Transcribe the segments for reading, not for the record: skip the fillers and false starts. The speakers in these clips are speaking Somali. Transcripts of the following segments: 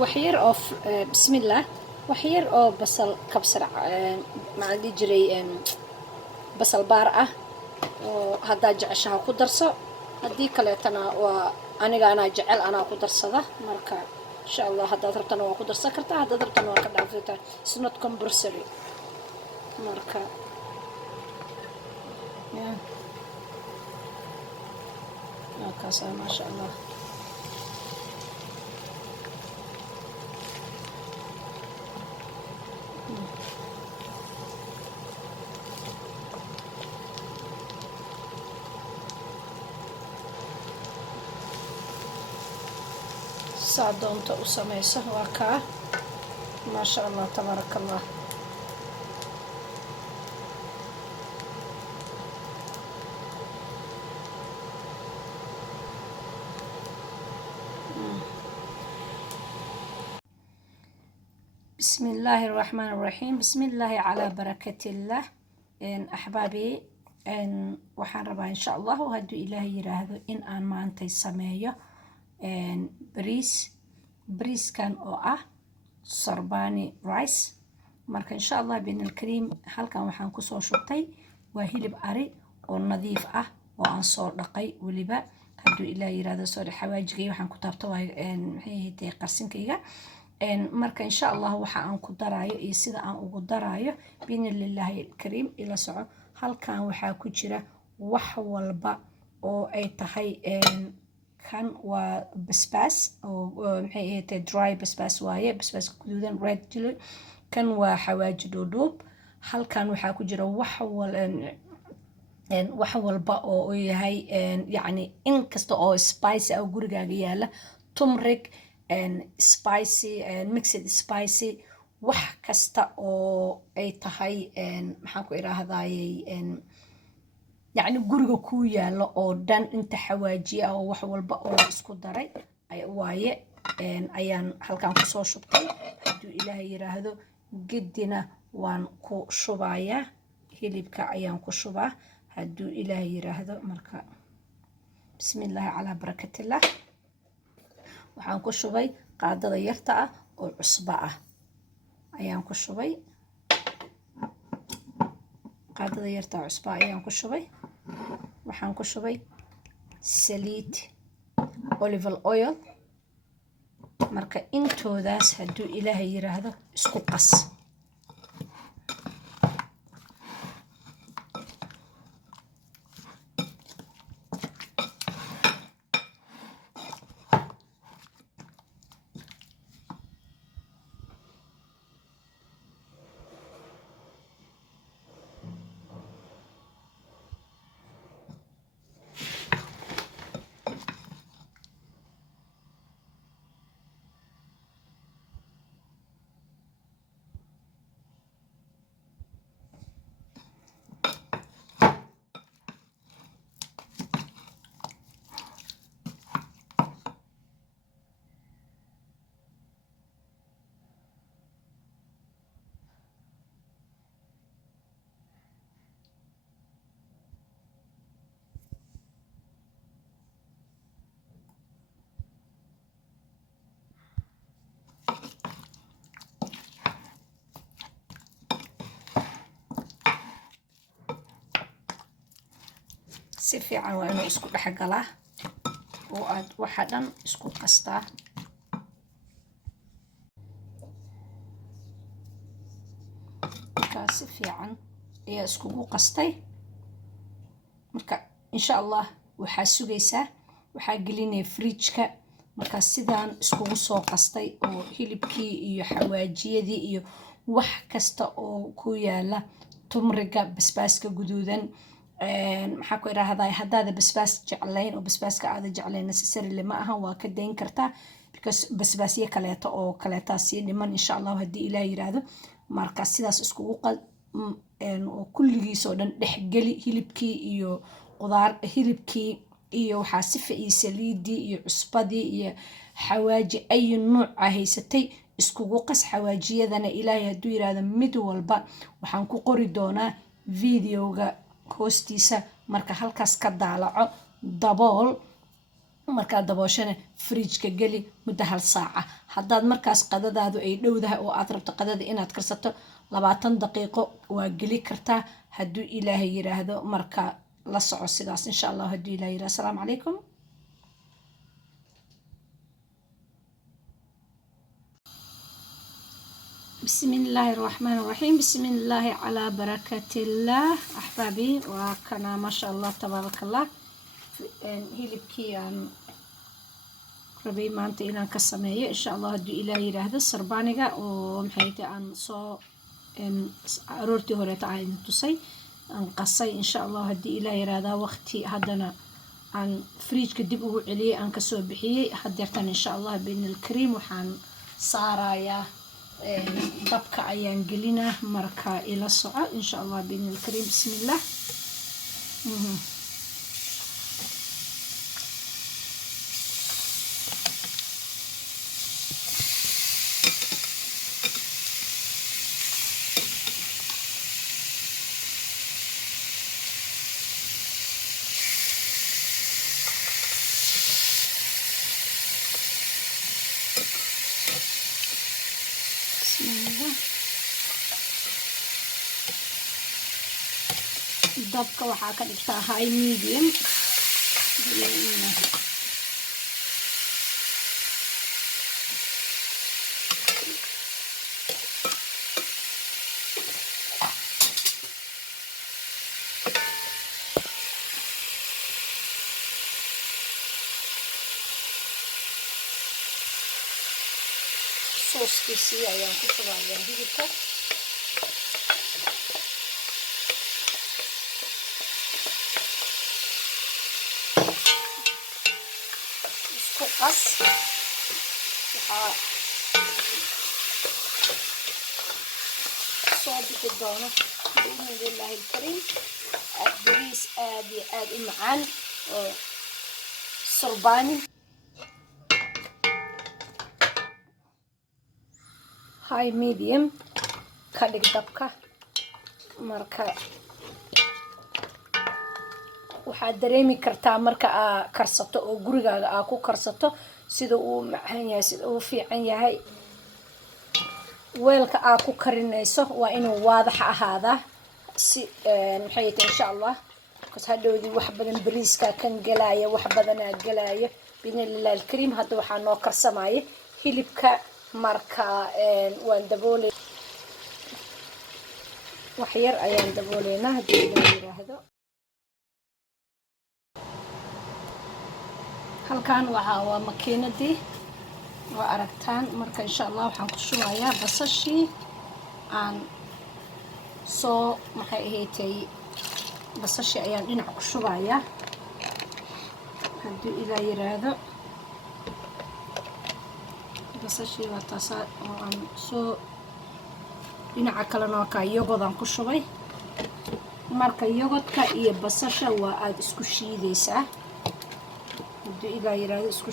وحير أو بسم الله وحير أو بصل كبسر مع اللي جري بصل بارقة وهذا جعشها قدرصة هدي كليتنا وأنا جعل أنا قدرصة ذا مركا إن شاء الله هذا ضربتنا وقدرصة كرتا هذا ضربتنا وكذا فيتا سنة كمبرسري مركا يا كاسة ما شاء الله صادون تأسميسه وكا ما شاء الله تبارك الله بسم الله الرحمن الرحيم بسم الله على بركة الله إن أحبابي إن وحان ربا إن شاء الله وهدو إلهي يراهدو إن آن ما أنتي سمايو إن بريس كان أو صرباني رايس marka insha Allah bin alkarim halkan waxaan ku soo shubtay waa hilib ari oo nadiif ah oo aan soo dhaqay waliba haduu ilaahay yiraahdo soo xawaajigay waxaan ku taabto maxay tahay qarsinkayga marka insha Allah waxa aan ku daraayo iyo sida aan ugu daraayo bin lillahi alkarim ila soco halkan waxa ku jira wax walba oo ay tahay kan waa basbaas oo maxay tahay dry basbaas waaye basbaas guduudan red chili kan waa xawaaji dhoodhoob halkan waxaa ku jira wax walba oo yahay yani in kasta oo spicy ah gurigaaga yaala turmeric spicy mixed spicy wax kasta oo ay tahay maxaan ku iraahdaayay yani guriga ku yaala oo dhan inta xawaaji ah oo wax walba oo isku daray waaye ayaan halkan ku soo shubtay haduu ilaahay yiraahdo gedina waan ku shubayaa hilibka ayaan ku shubaa haduu ilaahay yiraahdo marka bismillaah ala barakatillah waxaan ku shubay qaadada yarta ah oo cusba ah ayaan ku shubay qaadada yarta cusba ayaan ku shubay waxaan ku shubay saliid olive oil marka intoodaas haduu ilaahay yiraahdo isku qas si fiican waa inuu isku dhex galaa oo aad waxa dhan isku qastaa marka si fiican ayaa iskugu qastay marka insha Allah waxaa sugaysaa waxaa gelinay fridge-ka marka sidaan iskugu soo qastay oo hilibkii iyo xawaajiyadii iyo wax kasta oo ku yaala tumriga basbaaska guduudan maxaa ku iraahdaa hadaada basbaas jeclayn oo basbaaska aad jeclayn necessarily ma aha waa ka deyn kartaa because basbaasyo kaleeto oo kaleeta si dhiman insha Allah hadii ilaahay yiraahdo marka sidaas iskugu oo kulligiis oo dhan dhexgeli hilibkii iyo qudaar hilibkii iyo waxa si fiican saliidii iyo cusbadii iyo xawaaji ay nooc ah haysatay iskugu qas xawaajiyadana ilaahay haduu yiraahdo mid walba waxaan ku qori doonaa videoga hoostiisa marka halkaas ka daalaco dabool markaad dabooshana fridge-ka geli muddo 1 saaca. haddaad markaas qadadaadu ay dhowdahay oo aad rabto qadada inaad karsato 20 daqiiqo waa geli kartaa hadduu ilaahay yiraahdo. marka la soco sidaas insha allah hadduu ilaahay yiraahdo. assalaamu calaykum. بسم الله الرحمن الرحيم. بسم الله على بركة الله. أحبابي وكنا ما شاء الله تبارك الله هيلبكي عن ربي ما أنت إلى كسمية إن شاء الله هدو إلهي هذا السربانية ومحيتي عن صو إن رورتي هرت عين تصي عن قصي إن شاء الله هدي إلهي هذا وقتي هدنا عن فريج كدبه عليه عن كسو بحيه حدرتنا إن شاء الله بين الكريم وحن صارايا dabka ayaan gelinaa marka ila soco insha allah biidnil kariim. bismillah. dabka waxaa ka dhigtaa high medium. sooskiisii ayaan ku shubayaa hilibka. قص صابت الدونة بإذن الله الكريم. البريس آدي معان صرباني هاي ميديم كالك دبكة marka waxaad dareemi kartaa marka aad karsato oo gurigaaga aad ku karsato sida uu macaan yahay, sida uu fiican yahay. weelka aad ku karinayso waa inuu waadax ahaadaa si maxay tahay insha allah because hadhowdii wax badan bariiska kan galaya wax badanaa galaya biidnillahi alkariim. hadda waxaa noo karsamaya hilibka marka waan daboolay wax yar ayaan dabooleynaa haddii la yiraahdo. halkan waa makiinadii waa aragtaan. marka insha allah waxaan ku shubayaa basashii aan soo maxay ahaydtay basashii ayaan dhinac ku shubayaa haddii ilaa yiraahdo. basashii waa taasa oo aan soo dhinaca kalena waa kaa yogodaan ku shubay. marka yogodka iyo basasha waa aada isku shiidaysaa haddii ilaa yiraahdo isku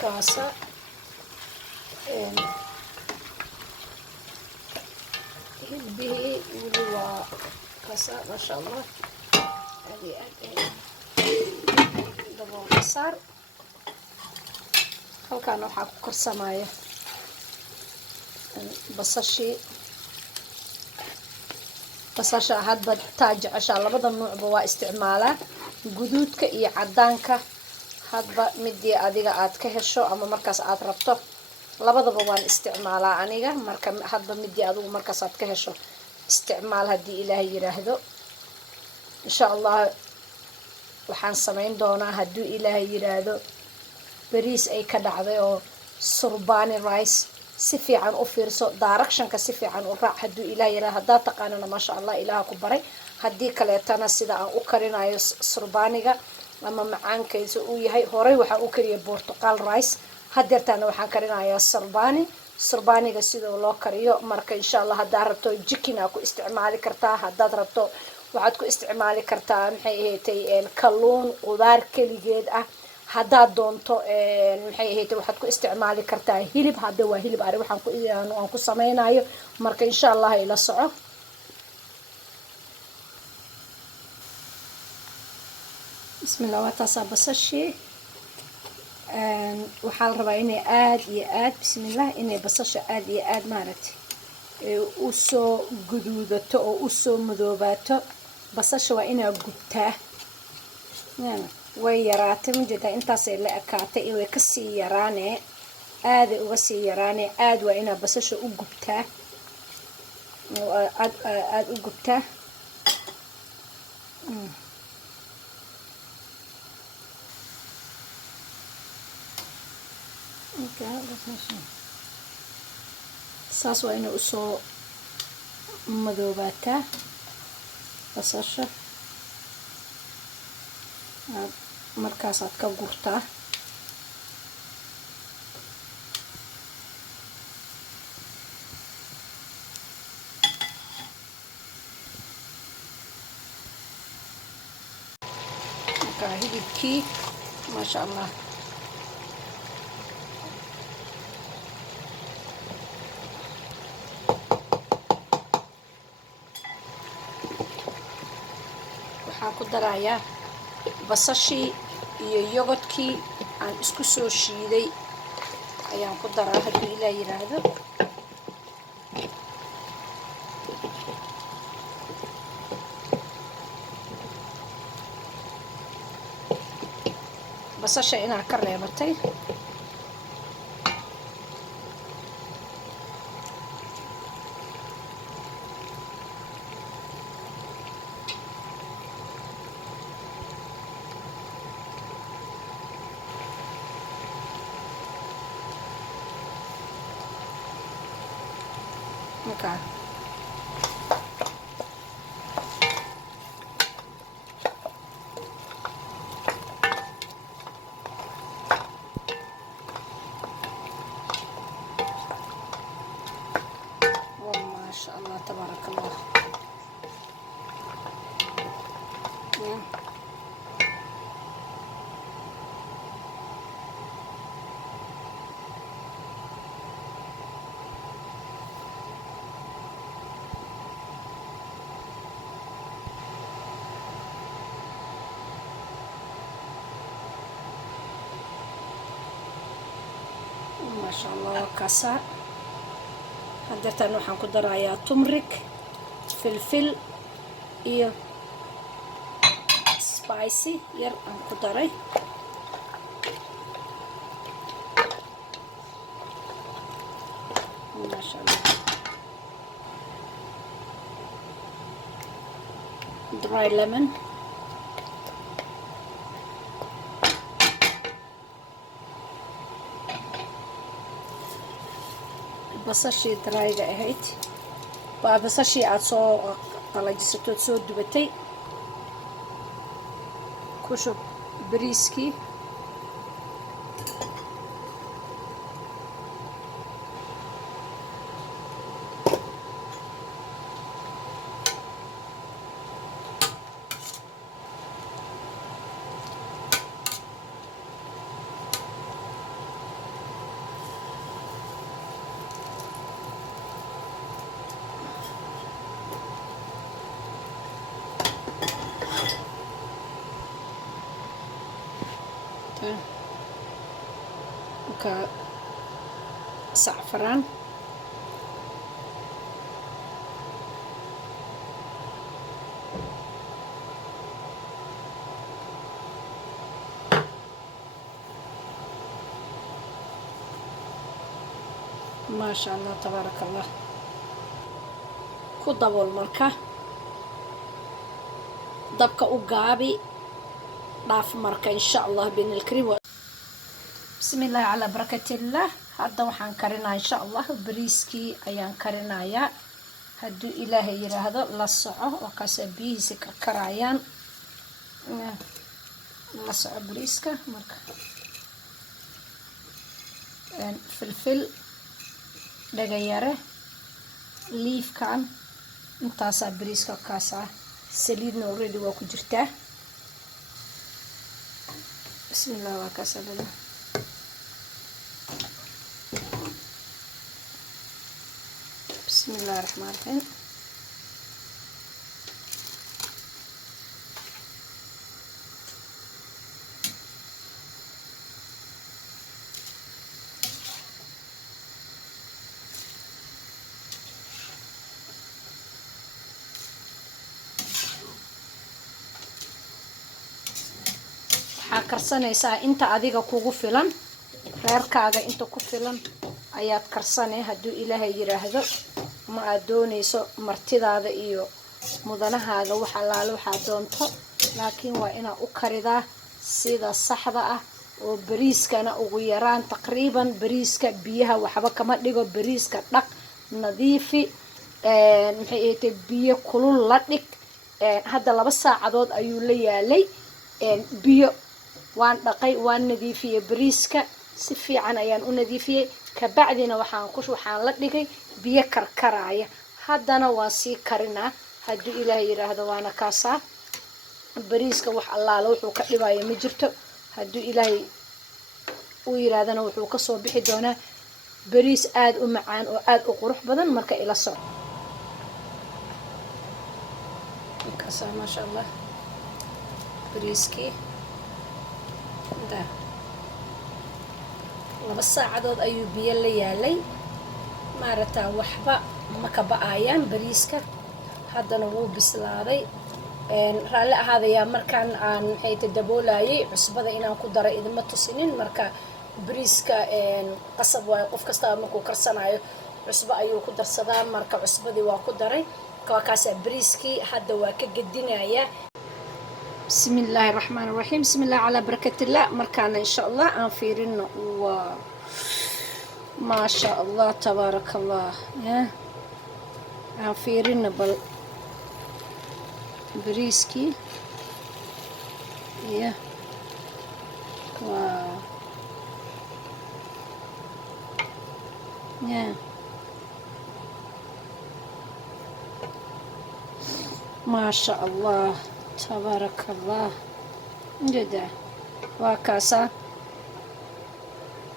kaasa hilbihii weli waa kaasa maasha allah aadi daboolka saar. halkaana waxaa ku karsamaya basasha hadba taa jeceshaa. labada nuucba waa isticmaalaa guduudka iyo cadaanka hadba midii adiga aad ka hesho ama markaas aad rabto. labadaba waan isticmaalaa aniga marka hadba midii adigu markaas aad ka hesho isticmaal haddii ilaahay yiraahdo. insha allah waxaan samayn doonaa hadduu ilaahay yiraahdo bariis ay ka dhacday oo surbani rice si fiican u fiirso directionka si fiican u raac hadduu ilaah yiraahdo haddaad taqaanana maasha allah ilaaha ku baray haddii kaleetana sida aan u karinayo surbaaniga ama macaankaysa uu yahay horey waxaa u kariyay portugal rice hadeertaana waxaan karinayaa surbaaniga sida loo kariyo marka insha allah haddaad rabto jikin aa ku isticmaali kartaa haddaad rabto waxaad ku isticmaali kartaa maxay ahaatay kalluun qudaar keligeed ah haddaad doonto maxay ahayd waxaad ku isticmaali kartaa hilib hadda waa hilib ari waxaan ku sameynayo marka insha allah ila soco bismillah waa taasaa basashii waxaa la rabaa inay aad iyo aad bismillah inay basasha aad iyo aad maaragtay u soo guduudato oo u soo madoobaato basasha waa inaa gubtaa way yaraatay majeedaa intaasay la ekaatay way kasii yaraanee aaday uga sii yaraanee aad waa inaa basasha u gubtaa aad u gubtaa saas waa inay usoo madoobaataa basasha markaasaad ka gurtaa markaa hilibkii maasha allah waxaan ku darayaa basashii iyo yogodkii aan isku soo shiiday ayaan ku daraa haddii ilaa yiraahdo basasha inaa ka reebatay markaa maasha allah tabaaraka allah ما شاء الله كاسا هدرتان waxaan ku darayaa tumrik filfil iyo spicy yar aan ku daray ما شاء الله dry lemon basashii dryga ahayd waa basashii aad soo qalajisato soo dubatay ku shub bariiskii saffron ما شاء الله تبارك الله ku dabool marka dabka u gaabi dhaaf marka insha Allah bin al-karim بسم الله على بركة الله. هذا وحن كرنا إن شاء الله بريسكي أيان كرنا يا هدو إلهي يرى هذا لصعه وكسبيه سكر كرايان لصع بريسكا مرك فلفل دغيره ليف كان انتاسا بريسكا كاسا سليدنا اوريدي waa ku jirtaa. بسم الله وكاسا بلا بسم الله الرحمن الرحيم. waxaa karsanaysaa inta adiga kugu filan, reerkaaga inta ku filan ayaad karsanay hadduu ilaahay yiraahdo. ma aad doonayso martidaada iyo mudanahaaga wax allaale waxaa doonto, laakiin waa inaad u karidaa sida saxda ah. oo bariiskana ugu yaraan taqriiban bariiska biyaha waxba kama dhigo, bariiska dhaq nadiifi, maxay ahayd biyo kulul la dhig. hadda 2 saacadood ayuu la yaalay biyo waan dhaqay waan nadiifiyay bariiska si fiican ayaan u nadiifiyay. kabacdina waxaan la dhigay biyo karkaraya. haddana waan sii karinaa hadduu ilaahay yiraahdo. waana kaasaa bariiska wax allaale wuxuu ka dhibayo ma jirto. hadduu ilaahay uu yiraahdana wuxuu ka soo bixi doonaa bariis aad u macaan oo aad u qurux badan. marka ila soco kaasaa maasha allah bariiskii 2 saacadood ayuu biyo la yaalay. maaragtaa waxba ma ka ba'ayaan bariiska. haddana wuu bislaaday. raalli ahaadayaa markaan aan maxay daboolaayay cusbada inaan ku daro idima tusinin. marka bariiska qasab waayo, qof kasta markuu karsanayo cusbo ayuu ku darsadaa. marka cusbadii waa ku daray. kaasa bariiskii hadda waa ka gedinayaa. بسم الله الرحمن الرحيم. بسم الله على بركة الله. مركانا إن شاء الله أنفيرنا ما شاء الله تبارك الله. أنفيرنا بريسكي يا واو يا ما شاء الله تبارك الله جدا. وكاسا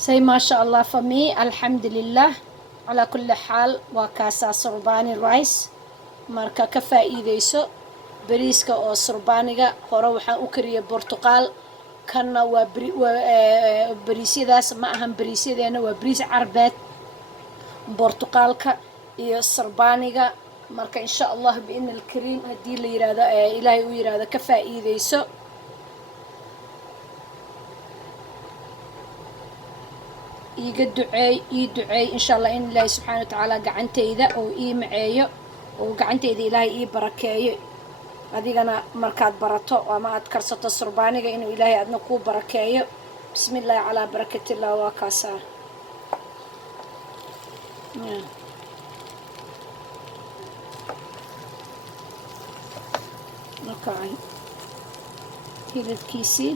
سي ما شاء الله فمي الحمد لله على كل حال. وكاسا صرباني رايس marka ka faa'iideyso bariiska oo surbaaniga. hore waxaan u kariyay Portugal, kana waa bariisyadaas ma ahan bariisyadeena, waa bariis carbeed Portugalka iyo surbaaniga. marka insha Allah bi'in al-kareem hadii la yiraahdo ilaahay uu yiraahdo ka faa'iideyso. iga duceey insha Allah in ilaahay subhanahu wa ta'ala gacanteyda oo ii maceeyo oo gacanteyda ilaahay ii barakeeyo. adigana markaad barato ama aad karsato surbaaniga inuu ilaahay adna ku barakeeyo. bismillaah ala barakatillah. waa kaasaa markaan hilibkiisii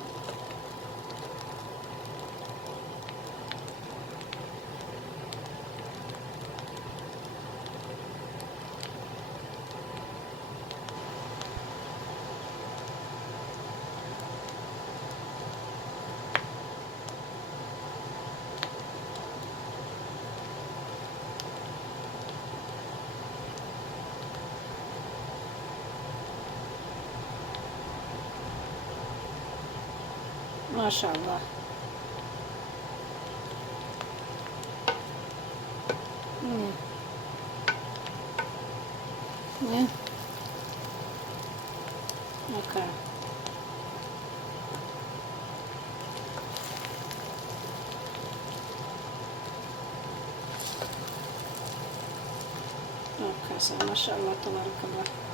ما شاء الله. اوكي اوكي ما شاء الله تبارك الله.